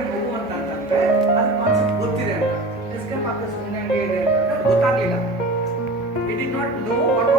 ಆಗಿದೆ ಮಗು ಅಂತಂದ್ರೆ ಅದು ಕಾನ್ಸೆಪ್ಟ್ ಗೊತ್ತಿದೆ ಅಂತ. ಎಸ್ಕೇಪ್ ಆಗ್ತದೆ ಸುಮ್ಮನೆ ಹಂಗೆ ಇದೆ ಅಂತಂದ್ರೆ ಗೊತ್ತಾಗ್ಲಿಲ್ಲ. It did not know what